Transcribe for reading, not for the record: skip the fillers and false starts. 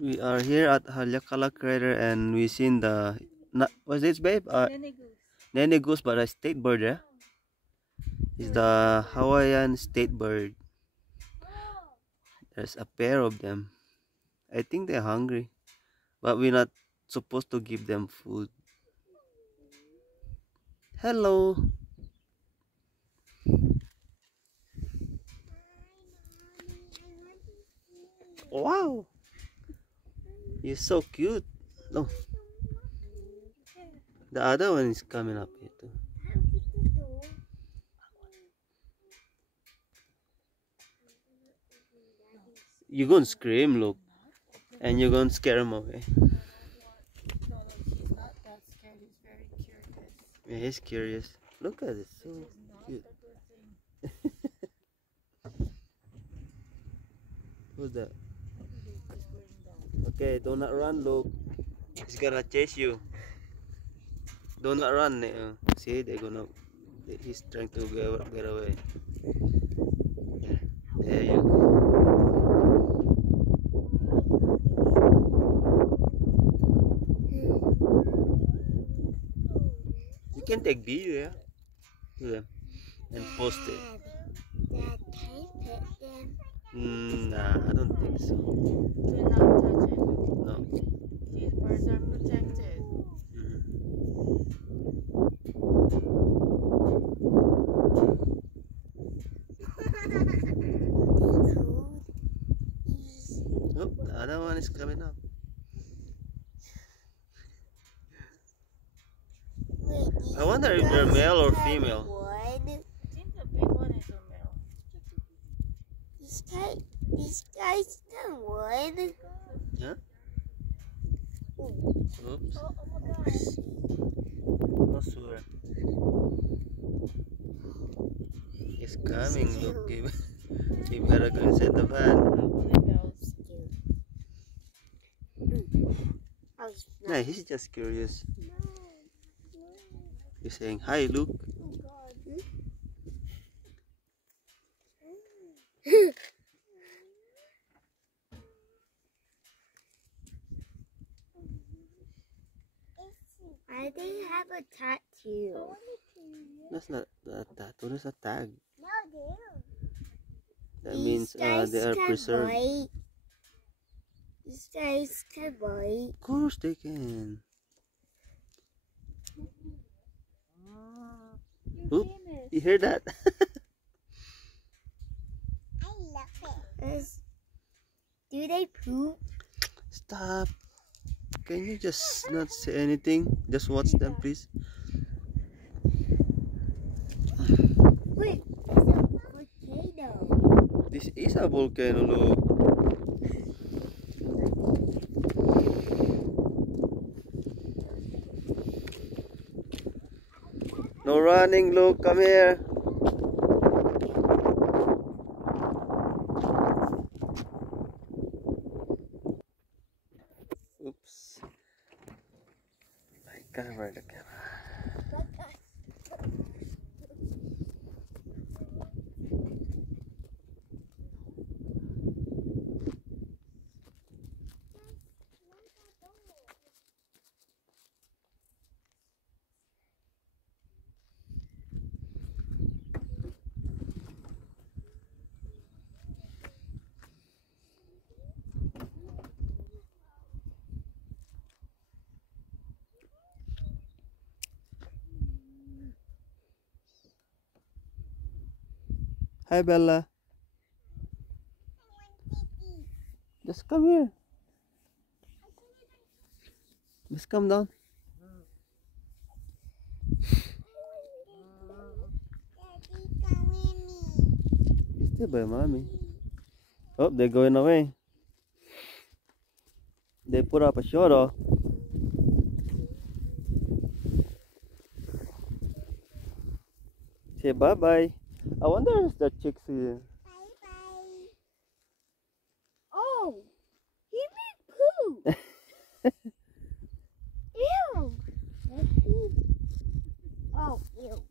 We are here at Haleakala crater and we seen the what's this, babe? NENE Goose. NENE Goose, but a state bird, yeah? It's the Hawaiian state bird. There's a pair of them. I think they're hungry, but we're not supposed to give them food. Hello. Wow. You're so cute. No. The other one is coming up here too. You're gonna scream, look. And you're gonna scare him away. No, he's not that scared. He's very curious. Yeah, he's curious. Look at it, so cute. Who's that? Okay, do not run, look. He's gonna chase you. Do not run. See, he's trying to get away. There you go. You can take video, yeah, to them and post it. Dad, can you pet them? Nah, I don't think so. Do not touch it. No. These birds are protected. Oh, the other one is coming up. Wait, I wonder if they're male or female. I think the big one is a male. This guy's the one. Huh? Ooh. Oops. Oh my gosh. No sure. It's coming. Look, you better go inside the van. Nah, he's just curious. He's saying hi, look. Why do they have a tattoo? That's not a tattoo, that's a tag. No, they That means they are preserved. Bite. These guys can bite. Of course they can. Oop, you hear that? I love it. Do they poop? Stop. Can you just not say anything? Just watch them, please. Wait, it's a volcano. This is a volcano, look. No running, look, come here. Oops. I covered the camera. Hi, Bella. Just come here. Just come down. Stay by mommy. Oh, they're going away. They put up a show though. Say bye-bye. I wonder if the chicks here. Bye-bye. Oh, he made poo. Ew. Oh, ew.